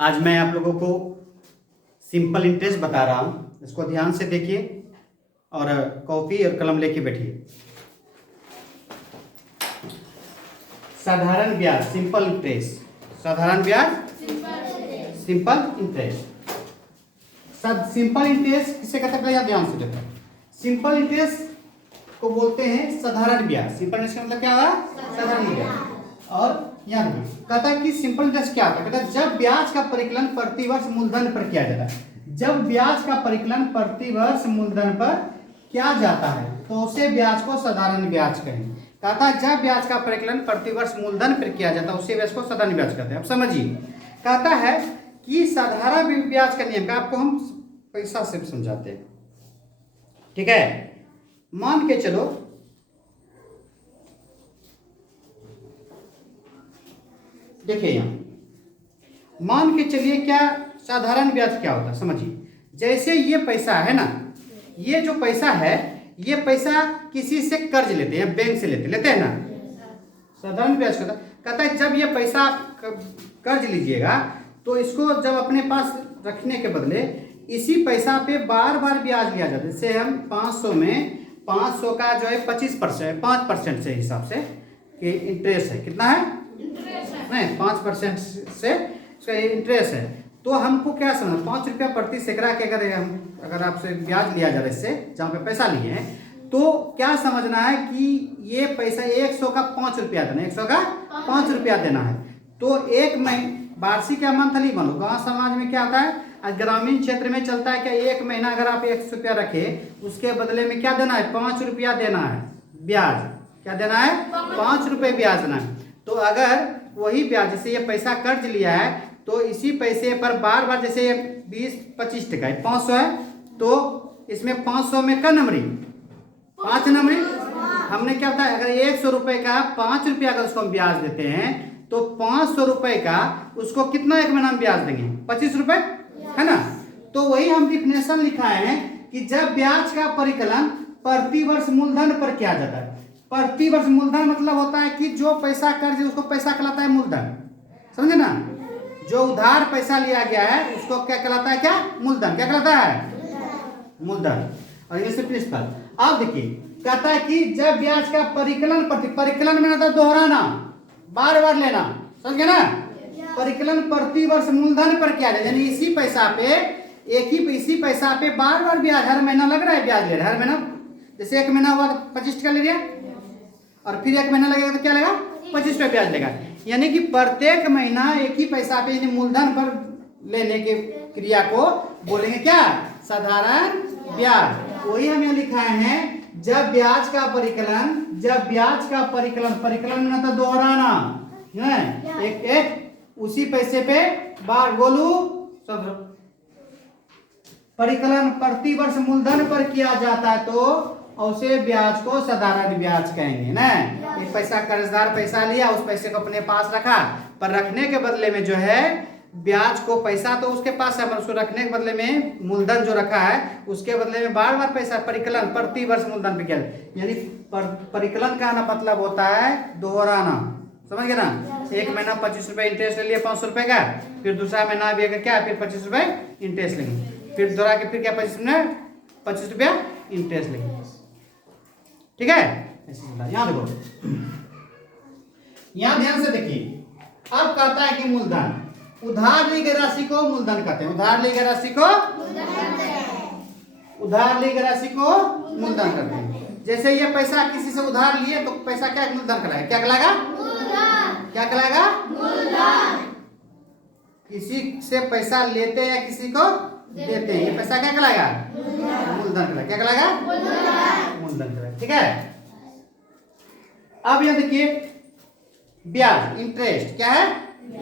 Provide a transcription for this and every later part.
आज मैं आप लोगों को सिंपल इंटरेस्ट बता रहा हूँ। इसको ध्यान से देखिए और कॉपी और कलम लेके बैठिए। साधारण ब्याज, सिंपल इंटरेस्ट, साधारण ब्याज, सिंपल इंटरेस्ट। सिंपल इंटरेस्ट किसे कहते हैं? ध्यान से देखो। सिंपल इंटरेस्ट को बोलते हैं साधारण ब्याज। सिंपल इंटरेस्ट का मतलब क्या हुआ? साधारण ब्याज। और याद रखिए, कहता है कि सिंपल इंटरेस्ट क्या होता है? कहता है जब ब्याज का परिकलन प्रतिवर्ष मूलधन पर किया जाता है। जब ब्याज का परिकलन प्रतिवर्ष मूलधन पर किया जाता है तो उसे ब्याज को साधारण ब्याज कहेंगे। कहता है जब ब्याज का परिकलन प्रतिवर्ष मूलधन पर किया जाता है उसे ब्याज को साधारण ब्याज कहते हैं। अब समझिए, कहता है कि साधारण ब्याज का नियम का आपको हम पैसा से समझाते हैं, ठीक है? मान के चलो देखिए, यहां मान के चलिए क्या साधारण ब्याज क्या होता है समझिए। जैसे ये पैसा है ना, ये जो पैसा है, ये पैसा किसी से कर्ज लेते हैं, बैंक से लेते हैं ना, साधारण ब्याज कहता है जब ये पैसा कर्ज लीजिएगा तो इसको जब अपने पास रखने के बदले इसी पैसा पे बार बार ब्याज लिया जाता है। जैसे हम 500 में 500 का जो है 25%, 5% से हिसाब से कि इंटरेस्ट है। कितना है? नहीं, 5% से इसका इंटरेस्ट है। तो हमको क्या समझना, 5 रुपया प्रति सैकड़ा के अगर आपसे ब्याज लिया जा रहा है, इससे जहाँ पे पैसा लिए हैं, तो क्या समझना है कि ये पैसा 100 का 5 रुपया देना है, 100 का 5 रुपया देना है। तो एक महीने वार्षिक या मंथली मान लो। गाँव समाज में क्या होता है, ग्रामीण क्षेत्र में चलता है क्या, एक महीना अगर आप 100 रुपया रखे उसके बदले में क्या देना है? 5 रुपया देना है ब्याज। क्या देना है? 5 रुपये ब्याज देना है। तो अगर वही ब्याज, जैसे ये पैसा कर्ज लिया है तो इसी पैसे पर बार बार, जैसे 20-25 टका 500 है तो इसमें 500 में का नंबरी 5 नंबरी। हमने क्या होता है, अगर 100 रुपये का 5 रुपया अगर उसको हम ब्याज देते हैं तो 500 रुपये का उसको कितना एक महीना में ब्याज देंगे? 25 रुपये, है ना? तो वही हम डिफिनेशन लिखाए हैं कि जब ब्याज का परिकलन प्रतिवर्ष मूलधन पर किया जाता है। प्रतिवर्ष मूलधन मतलब होता है कि जो पैसा कर्ज उसको पैसा कहलाता है मूलधन, समझे ना? जो उधार पैसा लिया गया है उसको क्या कहलाता है? क्या? मूलधन। क्या कहलाता है? मूलधन। और ये प्रिंसिपल। अब देखिए, कहता है कि जब ब्याज का परिकलन परिकलन में मतलब दोहराना, बार बार लेना, समझ गए ना? परिकलन प्रतिवर्ष मूलधन पर किया जाए, यानी इसी पैसा पे इसी पैसा पे बार बार ब्याज, हर महीना लग रहा है ब्याज ले रहा है, हर महीना। जैसे एक महीना हुआ तो 25 टका ले लिया और फिर एक महीना लगेगा तो क्या लेगा? 25 रुपया ब्याज लेगा। यानी कि प्रत्येक महीना एक ही पैसा पे मूलधन पर लेने के क्रिया को बोलेंगे क्या? साधारण ब्याज। वही हम यहाँ लिखाए हैं, जब ब्याज का परिकलन, परिकलन में तो दोहराना है, एक उसी पैसे पे बार बोलू सब परिकलन प्रतिवर्ष मूलधन पर किया जाता है तो उसे ब्याज को साधारण ब्याज कहेंगे ना। एक पैसा कर्जदार पैसा लिया, उस पैसे को अपने पास रखा, पर रखने के बदले में जो है ब्याज को, पैसा तो उसके पास है पर उसको रखने के बदले में मूलधन जो रखा है उसके बदले में बार बार पैसा, परिकलन प्रतिवर्ष मूलधन पे किया। यानी परिकलन का ना मतलब होता है दोहराना, समझ गए ना? एक महीना 25 रुपये इंटरेस्ट ले लिया 500 रुपये का, फिर दूसरा महीना भी अगर क्या, फिर 25 रुपये इंटरेस्ट लेंगे, फिर दोहरा के फिर क्या 25 रुपया इंटरेस्ट लेंगे, ठीक है? यहाँ देखो, यहाँ ध्यान से देखिए। अब कहता है कि मूलधन, उधार ली गई राशि को मूलधन कहते हैं। उधार ली गई राशि को मूलधन करते हैं। जैसे ये पैसा किसी से उधार लिए तो पैसा क्या मूलधन कहलाएगा? क्या कहलाएगा? क्या कहलाएगा? किसी से पैसा लेते हैं या किसी को देते हैं, ये पैसा क्या कहलाएगा? मूलधन कहलाएगा। क्या कहलाएगा? मूलधन कहलाएगा, ठीक है? अब ये देखिए, ब्याज, इंटरेस्ट क्या है?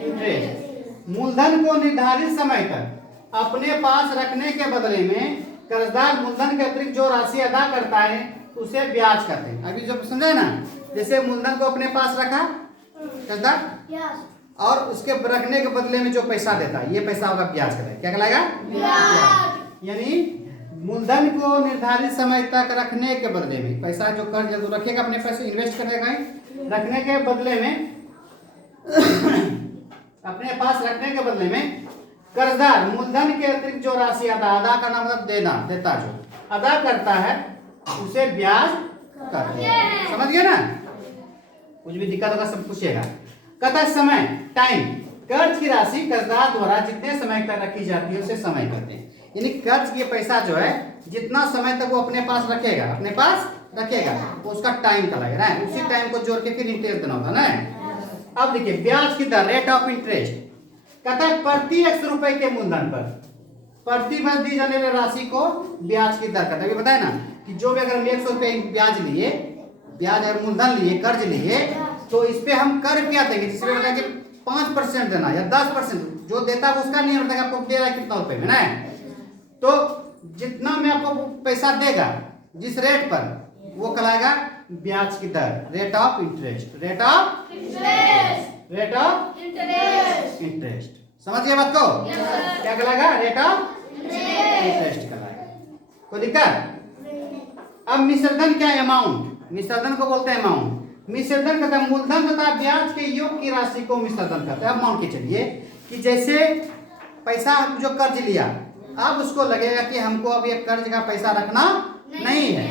इंटरेस्ट। मूलधन को निर्धारित समय तक अपने पास रखने के बदले में कर्जदार मूलधन के अतिरिक्त जो राशि अदा करता है उसे ब्याज कहते हैं। अभी जो समझे ना, जैसे मूलधन को अपने पास रखा कर्जदार और उसके रखने के बदले में जो पैसा देता है, ये पैसा होगा ब्याज कहलाएगा। क्या कहलाएगा? ब्याज। यानी मूलधन को निर्धारित समय तक रखने के बदले में, पैसा जो कर्ज जो रखेगा अपने पैसे इन्वेस्ट करेगा, रखने के बदले में अपने पास रखने के बदले में कर्जदार मूलधन के अतिरिक्त जो राशि अदा करना मतलब देना, देता जो अदा करता है उसे ब्याज कहते हैं। समझ गए ना? कुछ भी दिक्कत होगा सब पूछिएगा। कहता है समय, टाइम, कर्ज की राशि कर्जदार द्वारा जितने समय तक रखी जाती है उसे समय कहते हैं। यानी कर्ज की पैसा जो है जितना समय तक वो अपने पास रखेगा, अपने पास रखेगा तो उसका टाइम कहलाएगा ना, उसी टाइम को जोड़ के फिर इंटरेस्ट देना होता है ना। अब देखिए ब्याज की दर, रेट ऑफ इंटरेस्ट, कहता है प्रति 100 रुपए के मूलधन पर प्रति वर्ष दी जाने वाली राशि को ब्याज की दर कहता है। बताया ना कि जो भी अगर हम 100 रुपए ब्याज लिए, ब्याज और मूलधन लिए, कर्ज लिए, तो इस पे हम कर क्या देंगे, जिसमें बताया कि 5% देना या 10%, जो देता है उसका नियम बताएगा आपको दे रहा है कितना रुपए में ना। तो जितना में आपको पैसा देगा जिस रेट पर, वो कहलाएगा ब्याज की दर, rate of interest, rate of interest, rate of interest. समझिए बात को? क्या कहलाएगा? रेट ऑफ इंटरेस्ट कहलाएगा। कोई दिक्कत? अब मिश्रधन क्या है? अमाउंट। मिश्रधन को बोलते हैं अमाउंट। मिश्रधन कहता है मूलधन तथा ब्याज के योग की राशि को मिश्रधन कहता है। अब मान के चलिए कि जैसे पैसा हम जो कर्ज लिया, अब उसको लगेगा कि हमको अब ये कर्ज का पैसा रखना नहीं है,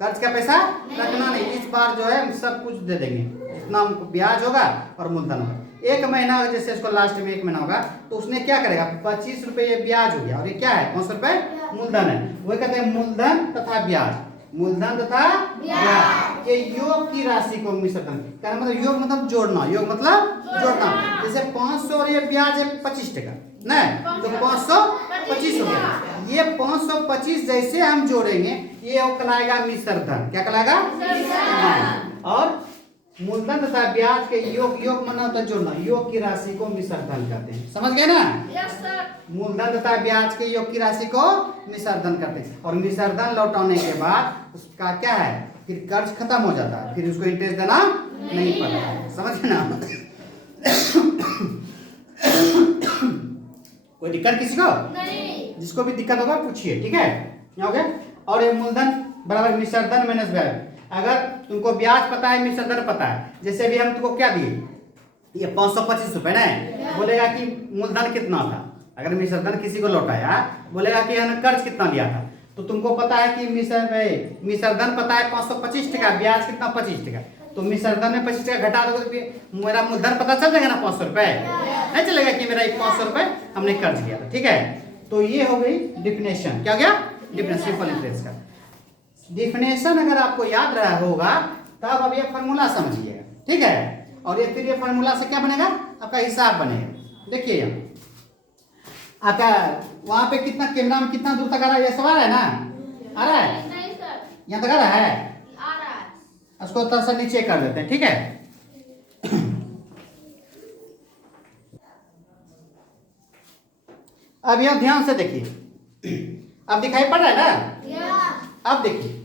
कर्ज का पैसा रखना नहीं, इस बार जो है हम सब कुछ दे देंगे, जितना हमको ब्याज होगा और मूलधन होगा। एक महीना जैसे इसको लास्ट में 1 महीना होगा तो उसने क्या करेगा, 25 रुपए ये ब्याज हो गया और ये क्या है 500 रुपए मूलधन है। वही कहते हैं मूलधन तथा ब्याज, मूलधन तथा ब्याज के योग की राशि को मिश्रधन कहना। मतलब योग मतलब जोड़ना, योग मतलब जोड़ना। जैसे 500 और ये ब्याज है 25 टका ना, तो 525 हो गया। ये 525 जैसे हम जोड़ेंगे ये कहलाएगा मिश्रधन। क्या कहलाएगा? और मूलधन तथा ब्याज के योग, योग माना होता है जोड़ना, योग की राशि को मिश्रधन कहते हैं। समझ गए ना? Yes sir. मूलधन तथा ब्याज के योग की राशि को मिश्रधन करते हैं। और मिश्रधन लौटाने के बाद उसका क्या है, फिर कर्ज खत्म हो जाता है, फिर उसको इंटरेस्ट देना नहीं पड़ता है। समझ गए ना? कोई दिक्कत किसी को नहीं? जिसको भी दिक्कत होगा पूछिए, ठीक है? हो गया। और ये मूलधन बराबर मिश्रधन माइनस ब्याज। अगर तुमको ब्याज पता है, मिश्रधन पता है, जैसे भी हम तुमको क्या दिए, ये 525 रुपए ना, बोलेगा कि मूलधन कितना था। अगर मिश्रधन किसी को लौटाया, बोलेगा कि हमने कर्ज कितना लिया था, तो तुमको पता है कि मिश्रधन पता है 525 टका, ब्याज कितना 25 टका, तो मिश्रधन में 25 टका घटा दोगे तो मेरा मूलधन पता चल जाएगा ना 500 रुपए, नहीं चलेगा कि मेरा 500 रुपए हमने कर्ज लिया था। ठीक है, तो ये हो गई डिफिनेशन। क्या हो गया? डिफिनेशन सिंपल इंटरेस्ट का डिफिनेशन। अगर आपको याद रहा होगा तब अब ये फॉर्मूला समझिएगा, ठीक है? और ये फिर ये फॉर्मूला से क्या बनेगा, आपका हिसाब बनेगा। देखिए आपका वहां पे कितना, कैमरा में कितना दूर तक आ रहा है, ये सब आ रहा है ना? आ रहा है? नहीं सर। यहाँ तक आ रहा है? आ रहा है। उसको थोड़ा सा नीचे कर देते हैं, ठीक है? अब यह ध्यान से देखिए, अब दिखाई पड़ रहा है ना? अब देखिए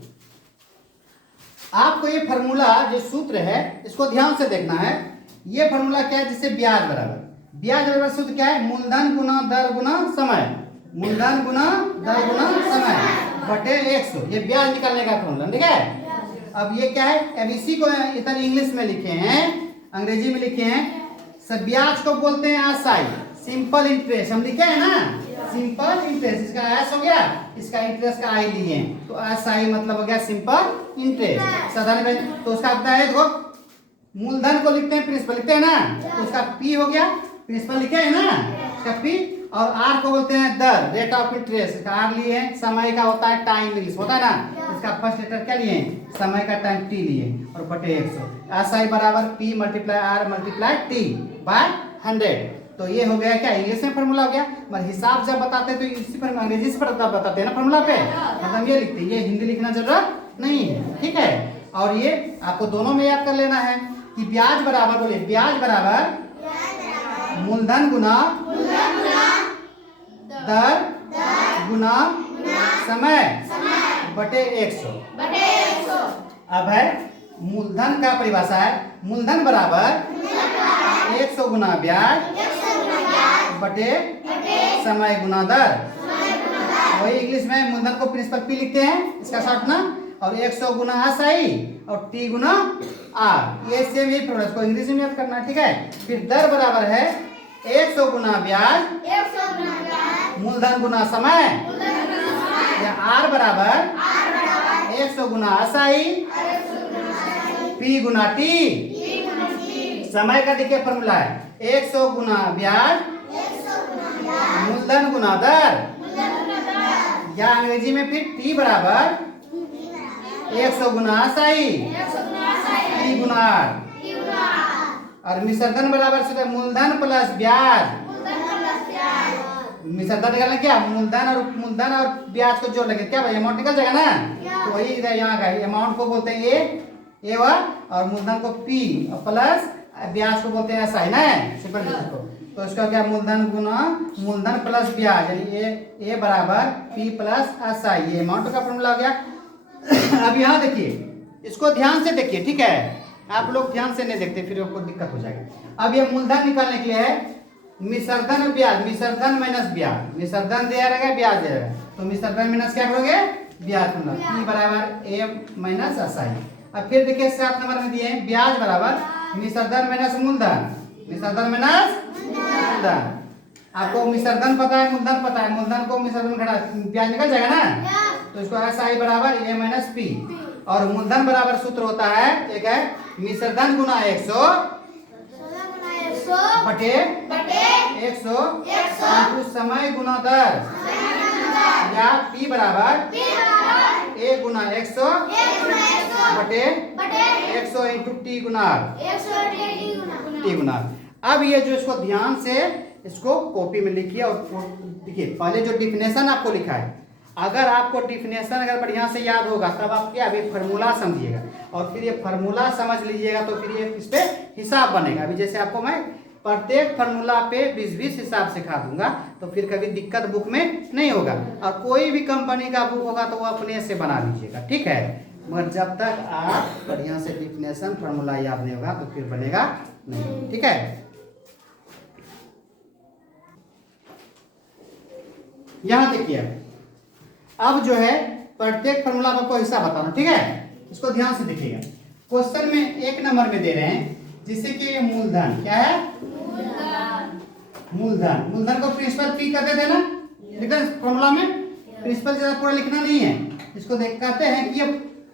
आपको ये फॉर्मूला जो सूत्र है इसको ध्यान से देखना है। ये फॉर्मूला क्या है? जैसे ब्याज बराबर, ब्याज बराबर सूत्र क्या है? मूलधन गुना दर गुना समय, मूलधन गुना दर गुना समय बटे 100। ये ब्याज निकालने का फॉर्मूला, ठीक है? अब ये क्या है? अब इसी को इधर इंग्लिश में लिखे हैं, अंग्रेजी में लिखे हैं। सब ब्याज को बोलते हैं एसआई, सिंपल इंटरेस्ट। हम लिखे हैं ना सिंपल इंटरेस्ट, इसका एस हो गया, इसका इंटरेस्ट का आई लिए, तो एस आई मतलब हो गया सिंपल इंटरेस्ट साधारण। तो उसका अपना है, देखो मूलधन को लिखते हैं प्रिंसिपल, लिखते हैं ना, तो उसका पी हो गया, प्रिंसिपल लिखे है ना, इसका पी। और आर को बोलते हैं दर, रेट ऑफ इंटरेस्ट, इसका आर लिए हैं। समय का होता है टाइम, इंग्लिश होता है ना, इसका फर्स्ट लेटर क्या लिए? समय का टाइम टी लिए, और बटे 100। एस आई बराबर P multiply R multiply T by 100। तो ये हो गया क्या, इंग्लिश में फॉर्मूला हो गया। मगर हिसाब जब बताते हैं तो इसी पर अंग्रेजी से बताते हैं ना फॉर्मूला पे, मतलब ये लिखते हैं, ये हिंदी लिखना जरूरत नहीं है, ठीक है? और ये आपको दोनों में याद कर लेना है कि ब्याज बराबर, बोले ब्याज बराबर मूलधन गुना दर गुना समय बटे 100। अब है मूलधन का परिभाषा है, मूलधन बराबर 100 गुना ब्याज बटे समय गुना दर। वही इंग्लिश में मूलधन को प्रिंसिपल पी लिखते हैं, इसका शॉर्ट ना, और 100 गुना एसआई और टी गुना आर, ये सेम यही प्रोसेस को इंग्लिश में याद करना, ठीक है? फिर दर बराबर है 100 गुना ब्याज मूलधन गुना समय, या R बराबर 100 गुना असाई P गुना T। समय का देखिए फॉर्मूला है 100 गुना ब्याज मूलधन गुना दर, या अंग्रेजी में फिर T बराबर 100 गुना असाई P गुना R, और मिश्रधन बराबर से मूलधन प्लस ब्याज। मिश्रधन निकालना क्या, मूलधन और ब्याज को जोड़ लेंगे, क्या भाई अमाउंट निकल जाएगा ना। तो वही यहाँ का अमाउंट को बोलते हैं ए और मूलधन को P और प्लस ब्याज को बोलते हैं SI ना, सिंपल को। तो इसका क्या मूलधन गुना मूलधन प्लस ब्याज, यानी ए बराबर P प्लस SI, ये अमाउंट का फॉर्मूला हो गया। अब यहाँ देखिए, इसको ध्यान से देखिए, ठीक है, आप लोग ध्यान से नहीं देखते फिर आपको दिक्कत हो जाएगी। अब ये मूलधन निकालने के लिए है मिश्रधन और ब्याज, मिश्रधन माइनस ब्याज, मिश्रधन दे रहेगा ब्याज दे रहेगा, तो मिश्रधन माइनस क्या करोगे ब्याज, P बराबर A माइनस SI। अब फिर देखिए 7 नंबर में दिए हैं ब्याज बराबर मिश्रधन माइनस मूलधन, मिश्रधन माइनस मूलधन। आपको मिश्रधन पता है, मूलधन पता है, मूलधन को मिश्रधन घटा ब्याज निकल जाएगा ना, तो इसको SI बराबर A माइनस P, और मूलधन बराबर सूत्र होता है एक है मिश्रधन गुना 100 बटे 100 इंटू समय गुना दर, या P बराबर A गुना 100 बटे 100 इंटू T गुना T गुना। अब ये जो इसको ध्यान से इसको कॉपी में लिखिए, और देखिए पहले जो डिफिनेशन आपको लिखा है, अगर आपको डिफिनेशन अगर बढ़िया से याद होगा तब आप क्या अभी फार्मूला समझिएगा, और फिर ये फार्मूला समझ लीजिएगा तो फिर ये इस पे हिसाब बनेगा। अभी जैसे आपको मैं प्रत्येक फार्मूला पे 20-20 हिसाब सिखा दूंगा, तो फिर कभी दिक्कत बुक में नहीं होगा, और कोई भी कंपनी का बुक होगा तो वो अपने से बना लीजिएगा, ठीक है। मगर जब तक आप बढ़िया से डिफिनेशन फार्मूला याद नहीं होगा तो फिर बनेगा नहीं, ठीक है। यहाँ देखिए, अब जो है प्रत्येक फार्मूला में आपको हिस्सा बताना, ठीक है, इसको ध्यान से देखिएगा। क्वेश्चन में 1 नंबर में दे रहे हैं जिससे कि ये मूलधन क्या है, मूलधन को प्रिंसिपल P कहते थे ना, लिखा फार्मूला में प्रिंसिपल जैसा पूरा लिखना नहीं है, इसको देख कहते हैं कि ये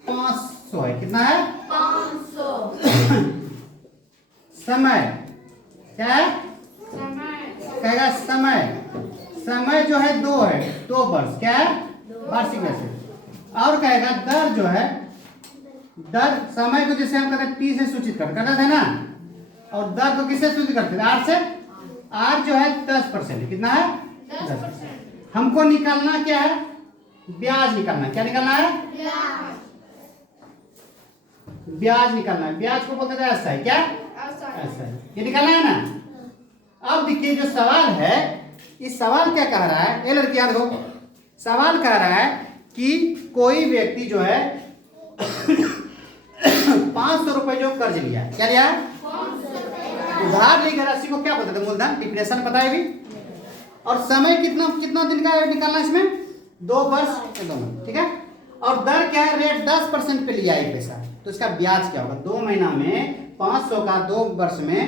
500 है, कितना है 500। समय क्या है, कहेगा समय जो है 2 है, 2 वर्ष क्या है वार्षिक वैसे, और कहेगा दर जो है, दर समय को जैसे हम कहते हैं T से सूचित करते थे ना, और दर को किससे सूचित करते थे R से, R जो है 10%, कितना है 10%। हमको निकालना क्या है, ब्याज निकालना, क्या निकालना है ब्याज निकालना है, ब्याज को बोलते थे SI, क्या SI, ये निकालना है ना। अब देखिए जो सवाल है, इस सवाल क्या कह रहा है, ये लड़की याद हो, सवाल कह रहा है कि कोई व्यक्ति जो है 500 रुपए जो कर्ज लिया है, क्या लिया है उधार ली गई राशि को क्या बोलते थे मूलधन, डिफिनेशन पता है भी, और समय कितना दिन का निकालना है इसमें 2 वर्ष के दोनों, ठीक है, और दर क्या है रेट 10% पे लिया है पैसा, तो इसका ब्याज क्या होगा, 2 महीना में 500 का 2 वर्ष में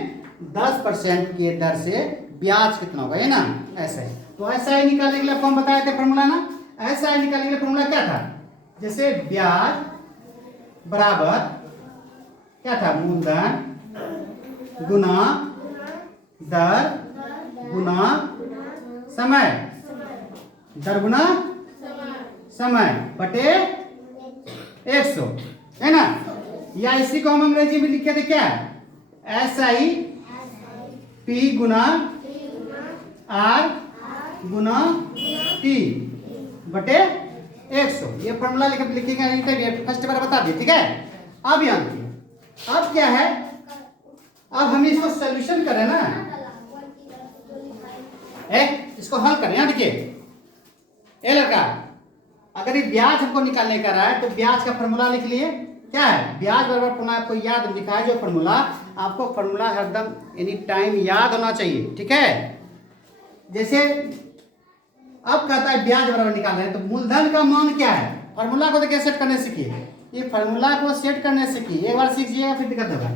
10% के दर से ब्याज कितना होगा, ये ना ऐसा है। तो ऐसा ही निकालने के लिए आपको हम बताए थे फॉर्मूला ना, ऐसा ही निकालने के लिए फॉर्मूला क्या था, जैसे ब्याज बराबर क्या था, मूलधन गुना दर गुना समय, दर गुना समय बटे 100 है ना, या इसी को हम अंग्रेजी में लिखे थे क्या, SI P गुना R गुना T बटे 100, ये फॉर्मूला लिखेगा फर्स्ट बार बता दिए, ठीक है। अब यहाँ देखिए, अब क्या है, अब हम इसको सॉल्यूशन करें ना, इसको हल करें। यहाँ देखिए ए लड़का, अगर ये ब्याज हमको निकालने का रहा है तो ब्याज का फॉर्मूला लिख लिए, क्या है ब्याज बराबर, पुनः आपको याद लिखा है जो फॉर्मूला, आपको फॉर्मूला हरदम एनी टाइम याद होना चाहिए, ठीक है। जैसे अब कहता है ब्याज बराबर निकालना है, तो मूलधन का मान क्या है, फॉर्मूला को देखिए सेट करने सीखिए, ये फॉर्मूला को सेट करने सीखिए, एक बार सीख जाइएगा फिर दिक्कत होगा।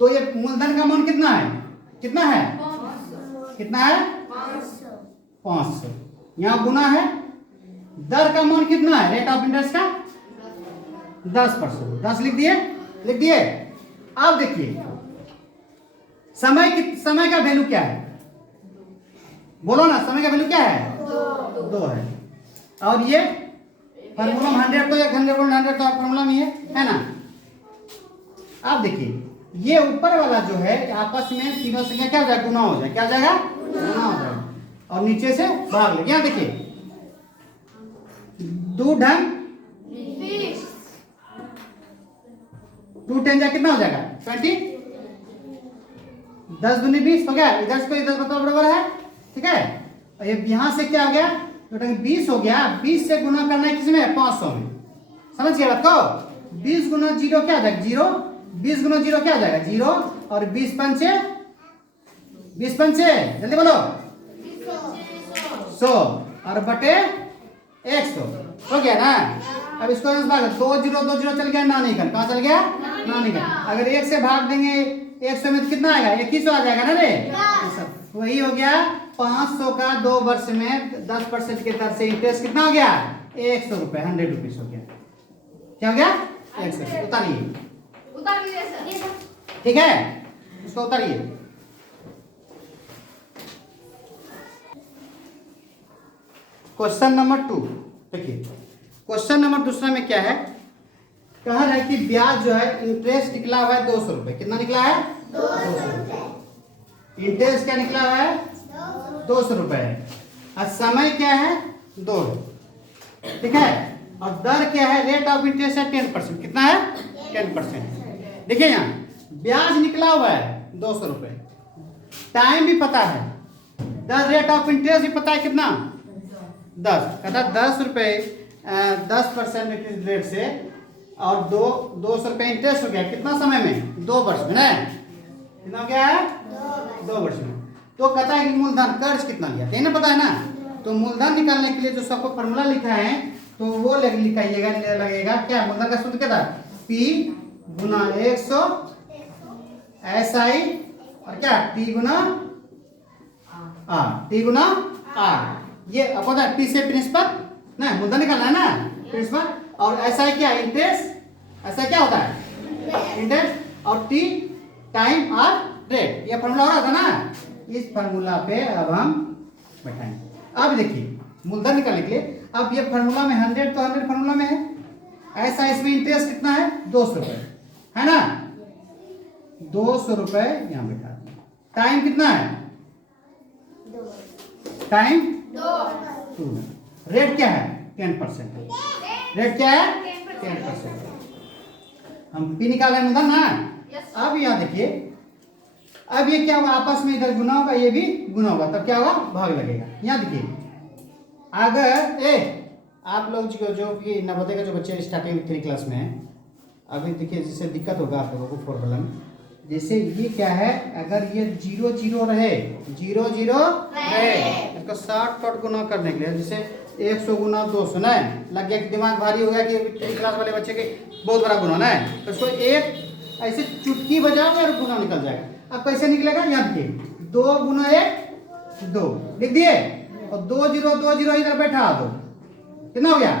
तो ये मूलधन का मान कितना है, कितना है 500, यहाँ गुना है, दर का मान कितना है रेट ऑफ इंटरेस्ट का 10%, 10 लिख दिए, लिख दिए। अब देखिए समय का वैल्यू क्या है, बोलो ना, समय का वैल्यू क्या है 2 है। और ये फॉर्मूला में 100 तो 100 तो फॉर्मूला में है ना। अब देखिए ये ऊपर वाला जो है आपस में तीनों संख्या क्या हो जाएगा, गुना हो जाएगा, क्या हो जाएगा गुना हो जाएगा, और नीचे से भाग ले। यहाँ देखिए 2 ढंग 2 10 जा कितना हो जाएगा 20, 10 दूनी 20 हो गया, इधर से इधर मतलब बराबर है, ठीक है। और ये यहाँ से क्या हो गया, 20 हो गया, 20 से गुना करना है किसमें 500 में, समझ गया बात को। 20 गुना 0 क्या आ जाएगा 0, 20 गुना 0 क्या आ जाएगा 0, और 20 पंचे, 20 पंचे जल्दी बोलो 100, और बटे 100 हो गया ना। अब इसको भाग 2 0 चल गया, ना नहीं कर, कहाँ चल गया ना नहीं कर। अगर 1 से भाग देंगे 100 में तो कितना आएगा 2100 आ जाएगा ना रे, वही हो गया 500 का 2 वर्ष में 10% के दर से इंटरेस्ट कितना हो गया 100 रुपए, 100 रुपीज हो गया, क्या हो गया 100। उतारिए, ठीक है, इसको उतारिए। क्वेश्चन नंबर 2 देखिए, क्वेश्चन नंबर दूसरा में क्या है, कहा है कि ब्याज जो है इंटरेस्ट निकला हुआ है 200 रुपए, कितना निकला है 200 रुपए, इंटरेस्ट क्या निकला हुआ है 200 रुपए है, और समय क्या है 2 है, ठीक है, और दर क्या है रेट ऑफ इंटरेस्ट है 10%, कितना है 10%। देखिए यहाँ ब्याज निकला हुआ है 200 रुपए, टाइम भी पता है, दर रेट ऑफ इंटरेस्ट भी पता है कितना 10, कहता 10 रुपए 10% रेट से, और 200 रुपए इंटरेस्ट हो गया कितना समय में 2 वर्ष में ना, कितना हो गया है 2 वर्ष में। तो कहता है कि मूलधन कर्ज कितना लिया था, ना पता है ना, तो मूलधन निकालने के लिए जो सबको फॉर्मूला लिखा है तो वो लिखाइएगा, लगेगा क्या मूलधन का सूत्र क्या था P गुना 100 SI और क्या T गुना R, ये अब पता है P से प्रिंसिपल ना, मूलधन निकालना है ना प्रिंसिपल, और SI क्या इंटरेस्ट, SI क्या होता है इंटरेस्ट, और T टाइम और रेट, ये फॉर्मूला हो रहा था ना, इस फॉर्मूला पे अब हम बैठाएंगे। अब देखिए मूलधन निकालने के लिए, अब ये फॉर्मूला में 100 तो 100 फॉर्मूला में है, ऐसा इसमें इंटरेस्ट कितना है 200 रुपए है ना, 200 रुपए यहाँ बैठा, टाइम कितना है टाइम 2, रेट क्या है 10%, रेट क्या है 10%, हम P निकाले मूलधन ना। अब यहाँ देखिए, अब ये क्या होगा आपस में इधर गुना होगा, ये भी गुना होगा, तब क्या होगा भाग लगेगा। यहाँ देखिए अगर आप लोग जो कि नवोदय का जो बच्चे स्टार्टिंग 3 क्लास में है, अभी देखिए जिससे दिक्कत होगा आप लोगों को फॉर्मूला में, जैसे ये क्या है, अगर ये 0 0 रहे 0 0 रहे, इसको 60 गुना करने के लिए, जैसे 100 गुना 200 ना, लग गया कि दिमाग भारी हो गया कि 3 क्लास वाले बच्चे के बहुत बड़ा गुना ना, तो इसको एक ऐसे चुटकी बजाओगे और गुना निकल जाएगा। अब कैसे निकलेगा, यहाँ देखिए 2 गुना 1 2 लिख दिए, और 2 0 2 0 इधर बैठा दो, कितना हो गया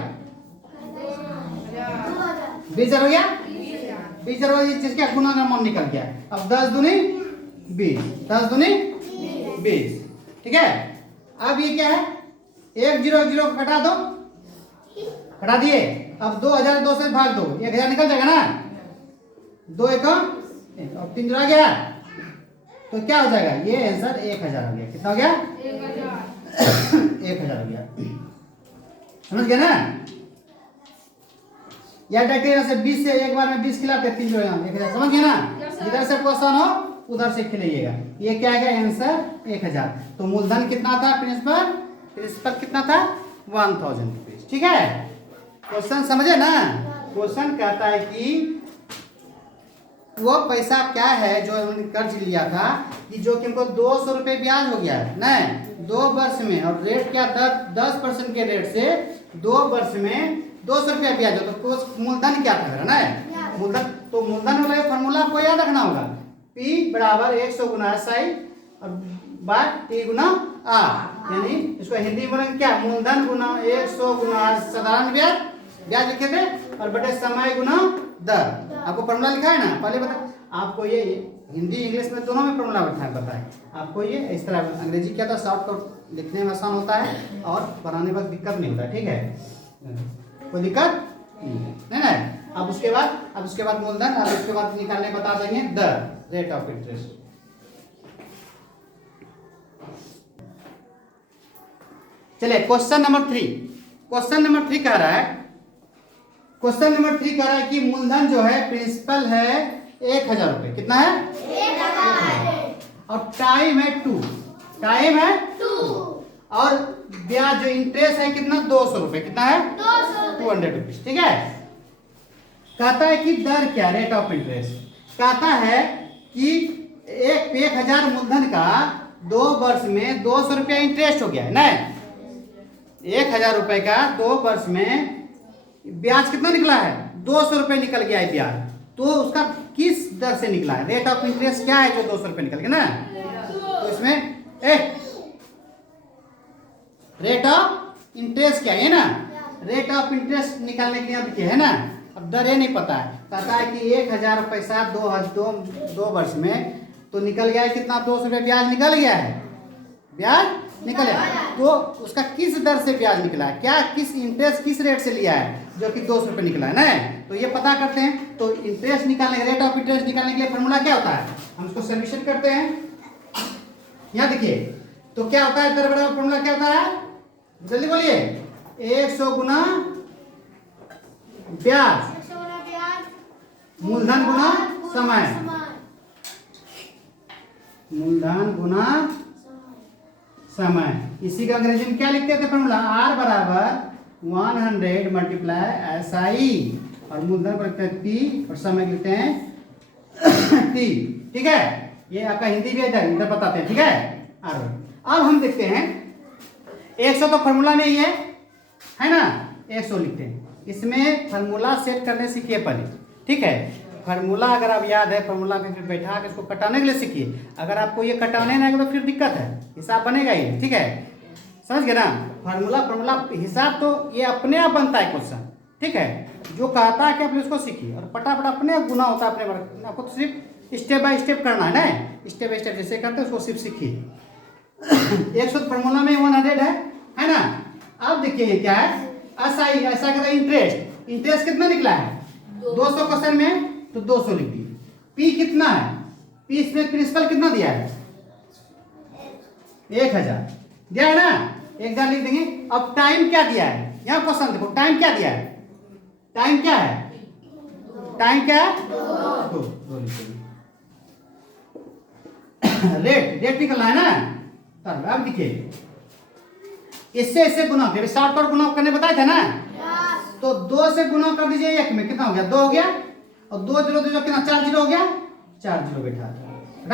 20,000 हो गया, 20,000 जिसका गुना का मान निकल गया। अब 10 दूनी 20, 10 दूनी 20, ठीक है। अब ये क्या है 1 0 0 घटा दो, घटा दिए, अब 2,002 से भाग दो, 1,000 निकल जाएगा ना, 2 1 और 3 आ गया, तो क्या हो जाएगा ये आंसर 1,000 हो गया, कितना हो गया 1,000 हो गया, समझ गए ना। या डायरेक्ट से 20 से एक बार में 20 खिलाते 3 जो 1,000, समझ गए ना। इधर से क्वेश्चन हो उधर से खिलाइएगा, ये क्या है आंसर 1,000। तो मूलधन कितना था प्रिंसिपल कितना था 1,000 रुपीज, ठीक है। क्वेश्चन समझे ना, क्वेश्चन कहता है कि वो पैसा क्या है जो उन्होंने कर्ज लिया था, कि जो कि उनको 200 रुपये ब्याज हो गया है ना 2 वर्ष में, और रेट क्या 10% के रेट से 2 वर्ष में 200 रुपया ब्याज हो, तो मूलधन क्या था ना मूलधन, तो मूलधन वाला फॉर्मूला आपको याद रखना होगा, P बराबर 100 गुना SI और बाय टी गुना आर, यानी इसको हिंदी में बोलेंगे क्या, मूलधन गुना 100 गुना साधारण ब्याज, ब्याज लिखे थे, और बटे समय गुना दर। आपको फॉर्मूला लिखा है ना, पहले बता आपको ये हिंदी इंग्लिश में दोनों में फॉर्मूला बैठा है, बताए आपको ये इस तरह। अंग्रेजी क्या था, शॉर्टकट लिखने में आसान होता है और बनाने वक्त दिक्कत नहीं होता, ठीक है, कोई दिक्कत नहीं ना। अब उसके बाद मूलधन, अब उसके बाद निकालने बता देंगे दर, रेट ऑफ इंटरेस्ट। चलिए क्वेश्चन नंबर 3। क्वेश्चन नंबर 3 कह रहा है, क्वेश्चन नंबर 3 कह रहा है कि मूलधन जो है प्रिंसिपल है 1000 रुपए, कितना है 1000, और टाइम है 2, टाइम है 2, और ब्याज जो इंटरेस्ट है कितना 200 रुपए, कितना है 200 रुपीज, ठीक है। कहता है कि दर क्या, रेट ऑफ इंटरेस्ट। कहता है कि 1000 मूलधन का 2 वर्ष में 200 रुपया इंटरेस्ट हो गया है ना, 1000 रुपए का 2 वर्ष में ब्याज कितना निकला है 200 रुपए निकल गया है ब्याज, तो उसका किस दर से निकला है, रेट ऑफ इंटरेस्ट क्या है जो 200 रुपए निकल गया ना। तो इसमें रेट ऑफ इंटरेस्ट क्या है ना, रेट ऑफ इंटरेस्ट निकालने के लिए अब क्या है ना, अब दर ये नहीं पता है, कहता है कि 1000 पैसा 2 वर्ष में तो निकल गया है कितना, 200 रुपये ब्याज निकल गया है, ब्याज निकल गया, तो उसका किस दर से ब्याज निकला है, क्या किस इंटरेस्ट किस रेट से लिया है जो कि 200 रुपये निकला है ना। तो ये पता करते हैं। तो इंटरेस्ट निकालने, रेट ऑफ इंटरेस्ट निकालने के लिए फॉर्मूला क्या होता है, हम इसको सोल्यूशन करते हैं। यहाँ देखिए तो क्या होता है, दर बराबर फॉर्मूला क्या होता है, जल्दी बोलिए, 100 गुना ब्याज मूलधन गुना समय, मूलधन गुना समय। इसी का अंग्रेजी में क्या लिखते थे फॉर्मूला, R बराबर 100 मल्टीप्लाई SI, और मूलधन को लिखते हैं P और समय लिखते हैं T, ठीक है। ये आपका हिंदी भी इधर बताते हैं, ठीक है। अब हम देखते हैं 100 तो फॉर्मूला में ही है ना, 100 लिखते हैं। इसमें फार्मूला सेट करने सीखिए पहले, ठीक है। फार्मूला अगर आप याद है, फार्मूला में फिर बैठा के इसको कटाने के लिए सीखिए। अगर आपको ये कटाने ना आएगा तो फिर दिक्कत है, हिसाब बनेगा ही, ठीक है, समझ गए ना। फार्मूला हिसाब तो ये अपने आप बनता है क्वेश्चन, ठीक है। जो कहता है कि आप उसको सीखिए, और फटाफट अपने आप गुना होता है अपने वर्ग, आपको तो सिर्फ स्टेप बाय स्टेप करना है ना, स्टेप बाय स्टेप जैसे करते हैं उसको सिर्फ सीखिए। 100 फार्मूला में 100 है ना। अब देखिए क्या है, SI, ऐसा कहता है इंटरेस्ट, इंटरेस्ट कितना निकला है 200 क्वेश्चन में, तो 200 लिख दिए। P कितना है, P इसमें प्रिंसिपल कितना दिया है 1000 दिया है ना, 1000 लिख देंगे। अब टाइम क्या दिया है, यहाँ क्वेश्चन देखो, टाइम क्या दिया है, टाइम क्या है, टाइम क्या है 2 लिख देंगे। रेट निकलना है ना, तब अब देखिए इससे गुना कर, शॉर्टकट गुना करने बताए थे ना, तो 2 से गुना कर दीजिए 1 में, कितना हो गया 2 हो गया, और 2 0 2 कितना 4 0 हो गया, 4 0 बैठा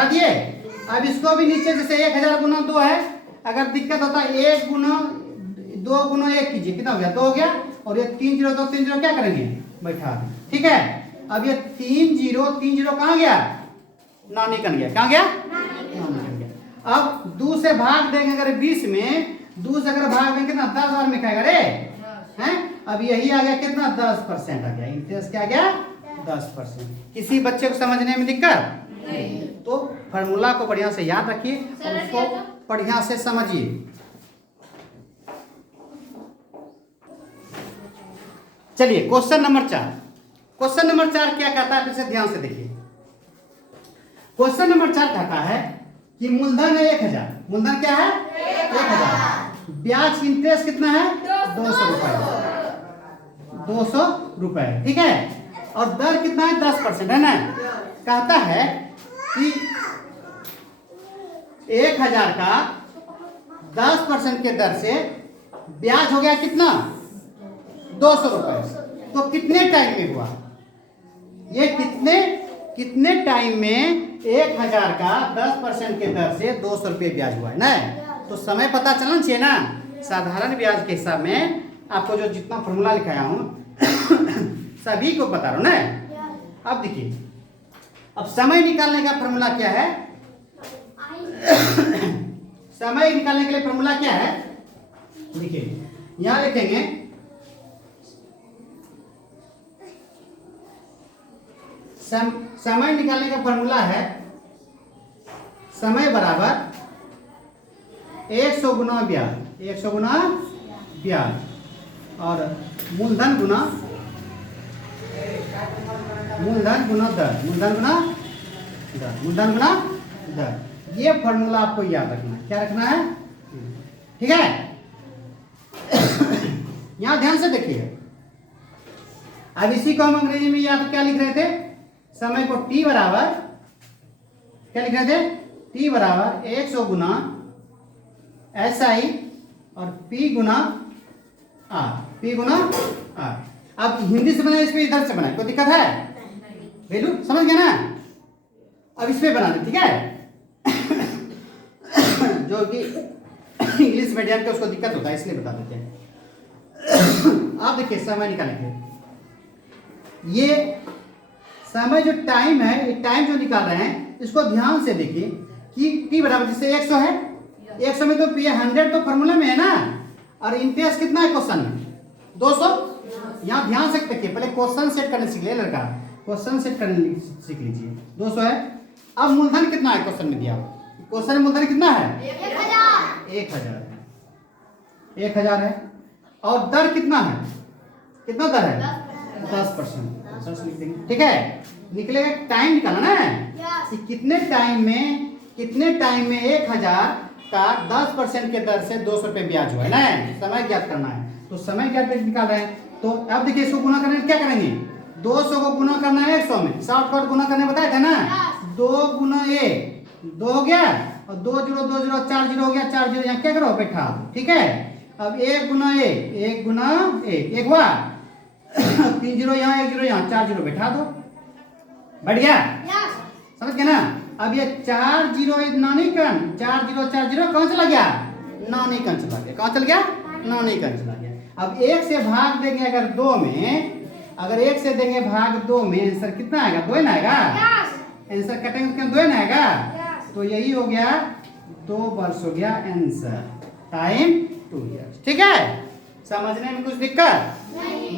दिए। अब इसको भी नीचे जैसे 1000 गुना 2 है, अगर दिक्कत होता है 1 गुना 2 गुना 1 कीजिए, कितना हो गया 2 हो गया, और ये 3 0 2 3 0 क्या करेंगे बैठा दें, ठीक है। अब ये 3 0 कहाँ गया, ना निकल गया, कहाँ गया ना निकल गया। अब 2 से भाग देंगे अगर 20 में, 2 से अगर भाग देंगे कितना 10 बार में खाएगा रे हैं। अब यही आ गया कितना 10% आ गया, इंटरेस्ट क्या आ गया 10%। किसी बच्चे को समझने में दिक्कत नहीं, तो फार्मूला को बढ़िया से याद रखिए और उसको बढ़िया से समझिए। चलिए क्वेश्चन नंबर 4। क्वेश्चन नंबर 4 क्या कहता है, फिर से ध्यान से देखिए। क्वेश्चन नंबर 4 कहता है कि मूलधन है 1000, मूलधन क्या है 1000, ब्याज इंटरेस्ट कितना है 200 रुपए, 200 रुपए, ठीक है, और दर कितना है 10% है ना। कहता है कि 1000 का 10% के दर से ब्याज हो गया कितना 200 रुपए, तो कितने टाइम में हुआ, ये कितने टाइम में 1000 का 10% के दर से 200 रुपये ब्याज हुआ है ना। तो समय पता चलना चाहिए ना। साधारण ब्याज के हिसाब में आपको जो जितना फॉर्मूला लिखाया हूं सभी को बता रहा हूं ना। अब देखिए, अब समय निकालने का फॉर्मूला क्या है समय निकालने के लिए फॉर्मूला क्या है? देखिए यहां लिखेंगे समय निकालने का फॉर्मूला है समय बराबर 100 गुना ब्याज, 100 गुना ब्याज और मूलधन गुना दर, मूलधन गुना दर। ये फॉर्मूला आपको याद रखना है। क्या रखना है? ठीक है। यहां ध्यान से देखिए, अब इसी को हम अंग्रेजी में याद क्या लिख रहे थे? समय को t बराबर क्या लिख रहे थे? t बराबर 100 गुना SI और P गुना R। अब हिंदी से बनाए, इसमें इधर से बनाए, कोई दिक्कत है? वेलू समझ गया ना? अब इसमें बना दे, ठीक है? जो कि इंग्लिश मीडियम के उसको दिक्कत होता है, इसलिए बता देते हैं। आप देखिए समय निकालेंगे, ये समय जो टाइम है, ये टाइम जो निकाल रहे हैं इसको ध्यान से देखिए कि t बराबर जैसे 100 है, 100 में तो p 100 तो फॉर्मूला में है ना, और इंटरेस्ट कितना है क्वेश्चन में? 200। यहाँ ध्यान से देखिए, पहले क्वेश्चन सेट करने सीख ले लड़का, क्वेश्चन सेट करने सीख लीजिए। 200 है। अब मूलधन कितना है क्वेश्चन में दिया? क्वेश्चन में मूलधन कितना है? 1000 है। 1000 है। और दर कितना है? कितना दर है? 10%। 10 लिख देंगे, ठीक है? निकलेगा टाइम निकालना है कि कितने टाइम में 1000 का 10% के दर से 200 रुपये ब्याज हुआ है ना, समय ज्ञात करना है। तो समय क्या निकाल रहे हैं, तो अब देखिए इसको गुना करने क्या करेंगे? 200 को गुना करना है 100 में, शॉर्टकट गुना करने बताए थे ना, 2 गुना 1 2 हो गया और 2 0 2 0 4 0 हो गया, 4 0 यहाँ क्या करो बैठा, ठीक है? अब 1 गुना 1 गुना 1 हुआ, 3 0 यहाँ 1 0 यहाँ 4 0 बैठा दो, बढ़ गया, समझ गया ना? अब ये 4 0 नानी कण 4 0 4 0 कहाँ चला गया? नानी कण चला गया। कहाँ चल गया? नानी कण चला गया। अब 1 से भाग देंगे अगर 2 में, अगर 1 से देंगे भाग 2 में, आंसर कितना आएगा? 2 ना आएगा? आंसर कटेंगे 2 ना आएगा? तो यही हो गया 2 वर्ष हो गया आंसर, टाइम 2 इयर्स। ठीक है? समझने में कुछ दिक्कत?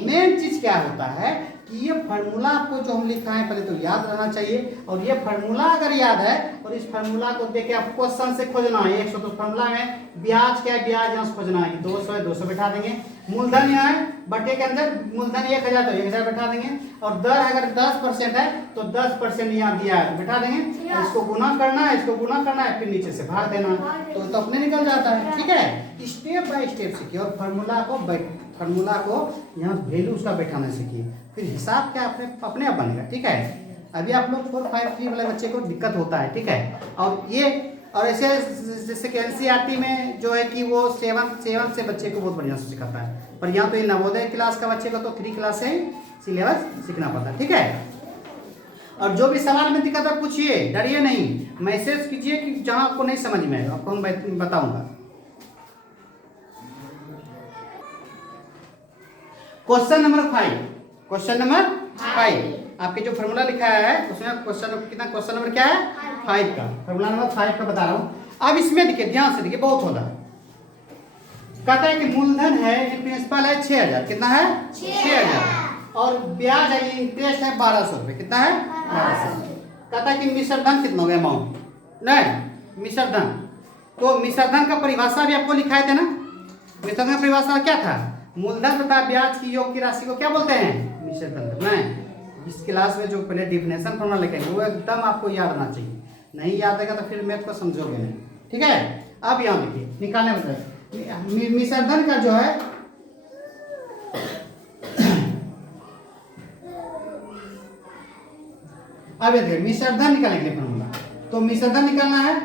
मेन चीज क्या होता है कि ये फार्मूला आपको जो हम लिखा है पहले तो याद रहना चाहिए, और ये फार्मूला अगर याद है और इस फार्मूला को देख के आप क्वेश्चन से खोजना है 100, तो फार्मूला में ब्याज क्या है, ब्याज यहाँ से खोजना है कि 200 है 200 बैठा देंगे, मूलधन यहाँ है बटे के अंदर मूलधन 1000 तो 1000 बैठा देंगे, और दर अगर 10% है तो 10% यहाँ दिया है बैठा देंगे, और इसको गुना करना है, इसको गुना करना है, फिर नीचे से भाग देना, तो अपने निकल जाता है। ठीक है? स्टेप बाय स्टेप सीखिए और फार्मूला को यहाँ वैल्यू उसका बैठाना सीखिए, फिर हिसाब क्या अपने आप बनेगा। ठीक है? अभी आप लोग 4 5 3 वाले बच्चे को दिक्कत होता है। ठीक है? और ऐसे जैसे कि एनसीईआरटी में जो है कि वो 7 से बच्चे को बहुत बढ़िया से सिखाता है, पर यहाँ तो ये नवोदय क्लास का बच्चे को तो 3 क्लास से सिलेबस सीखना पड़ता है। ठीक है? और जो भी सवाल में दिक्कत है पूछिए, डरिए नहीं, मैसेज कीजिए कि जहाँ आपको नहीं समझ में आएगा आपको हम बताऊंगा। क्वेश्चन नंबर 5 आपके जो फॉर्मूला लिखा है उसमें क्वेश्चन नंबर क्या है? 5 का फॉर्मूला नंबर 5 का बता रहा हूँ। अब इसमें देखिए, ध्यान से देखिए, बहुत होता है। कहता है कि मूलधन है, प्रिंसिपल है 6000, कितना है? 6000, और ब्याज है इंटरेस्ट है 1200 रुपये, कितना है? 1200। कहता है कि मिश्र धन कितना हो गया अमाउंट, नहीं मिश्र धन, तो मिश्र धन का परिभाषा भी आपको लिखाए थे ना। मिश्र धन का परिभाषा क्या था? मूलधन तथा ब्याज की योग की राशि को क्या बोलते हैं? मिश्र धन। नहीं, इस क्लास में जो पहले डिफिनेशन फॉर्मूला लिखेंगे वो एकदम आपको याद आना चाहिए, नहीं याद आएगा तो फिर मैथ को समझोगे नहीं। ठीक है? अब यहाँ देखिए निकालने बताइए मिश्र धन का जो है अब ये देखिए मिश्र धन निकालने के लिए फॉर्मूला, तो मिश्र धन निकालना है।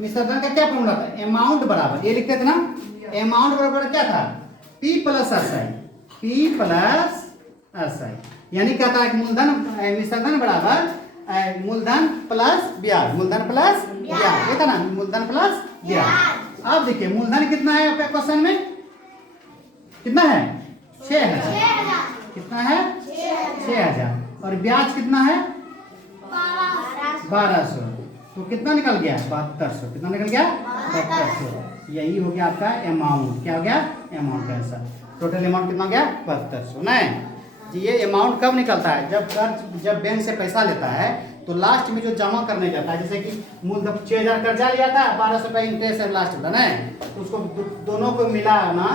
मिश्र धन का क्या फॉर्मूला था? अमाउंट बराबर, ये लिखते थे ना, अमाउंट बराबर क्या था? P प्लस SI, यानी क्या था? मूलधन मिश्र धन बराबर मूलधन प्लस ब्याज, मूलधन प्लस ब्याज, ये था ना, मूलधन प्लस ब्याज। अब देखिए मूलधन कितना है आपके क्वेश्चन में? कितना है? 6000। कितना है? 6000, और ब्याज कितना है? 1200। तो कितना निकल गया 7200, कितना निकल गया 7200। यही हो गया आपका अमाउंट, क्या हो गया अमाउंट पैसा। टोटल अमाउंट कितना हो गया 7200 नहीं जी। ये अमाउंट कब निकलता है, जब बैंक से पैसा लेता है तो लास्ट में जो जमा करने जाता है, जैसे कि मूलधन 6000 कर्जा लिया था, 1200 रुपये इंटरेस्ट है लास्ट में नहीं, तो उसको दोनों को मिला ना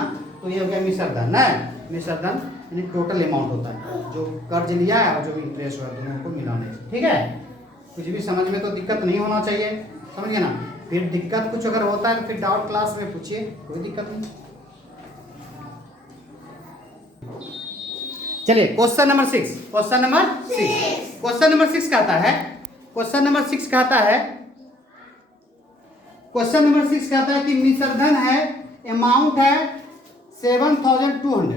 तो ये हो गया मिश्र धन नहीं। मिश्र धन यानी टोटल अमाउंट होता है जो कर्ज लिया है और जो इंटरेस्ट हुआ दोनों को मिलाने से। ठीक है, कुछ भी समझ में तो दिक्कत नहीं होना चाहिए, समझिए ना। फिर दिक्कत कुछ अगर होता है तो फिर डाउट क्लास में पूछिए, कोई दिक्कत नहीं। चलिए question number 6, question number 6, question number 6 कहता है, क्वेश्चन नंबर 6 कहता है, क्वेश्चन नंबर 6 कहता है कि मिश्र धन है, अमाउंट है 7200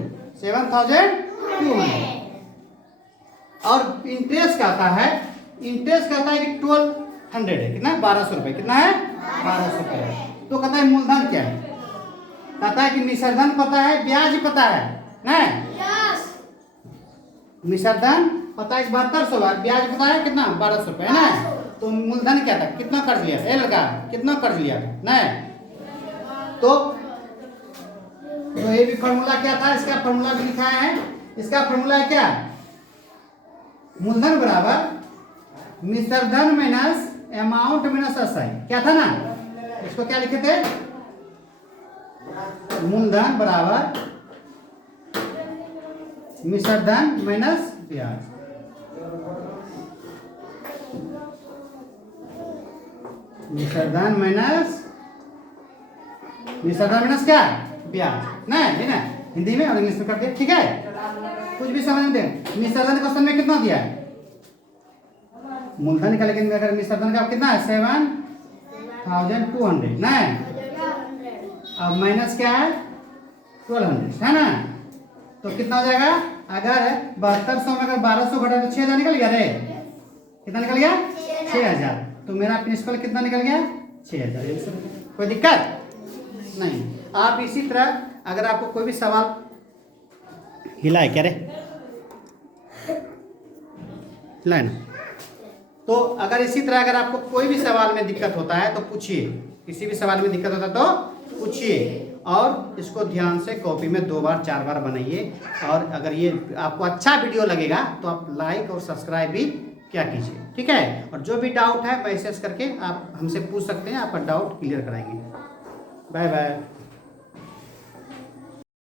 और इंटरेस्ट कहता है, इंटरेस्ट कहता है कि 1200 है, कितना 1200 रुपये, कितना है 1200 रुपये। तो कहता है मूलधन क्या है, कहता है कि मिश्र धन पता है, ब्याज पता है नहीं, मिश्र धन पता है 7200, ब्याज पता है कितना 1200 रुपये है ना। तो मूलधन क्या था, कितना कर्ज लिया था, लड़का कितना कर्ज लिया था नहीं। तो ये भी फॉर्मूला क्या था, इसका फॉर्मूला भी लिखा है, इसका फॉर्मूला है क्या, मूलधन बराबर मिश्र धन माइनस अमाउंट माइनस एसआई, क्या था ना, इसको क्या लिखे थे, मूलधन बराबर मिश्र धन माइनस ब्याज। मिश्र धन माइनस, मिश्र धन माइनस क्या ब्याज नहीं ना, हिंदी में और इंग्लिश में कर दिया। ठीक है, कुछ भी समझ दे। मिश्र धन क्वेश्चन में कितना दिया है, मूलधन का, लेकिन अगर मिश्र धन का कितना है 7200 नहीं, अब माइनस क्या है 1200 है ना। तो कितना हो जाएगा, अगर 7200 में अगर 1200 घटा तो 6000 निकल गया रे, कितना निकल गया 6000। तो मेरा प्रिंसिपल कितना निकल गया 6000। कोई दिक्कत नहीं। आप इसी तरह अगर आपको कोई भी सवाल, हिला है क्या रे, हिला है ना। तो अगर इसी तरह अगर आपको कोई भी सवाल में दिक्कत होता है तो पूछिए, किसी भी सवाल में दिक्कत होता है तो पूछिए, और इसको ध्यान से कॉपी में 2 बार 4 बार बनाइए। और अगर ये आपको अच्छा वीडियो लगेगा तो आप लाइक और सब्सक्राइब भी क्या कीजिए। ठीक है, और जो भी डाउट है मैसेज करके आप हमसे पूछ सकते हैं, आपका डाउट क्लियर कराएंगे। Bye bye.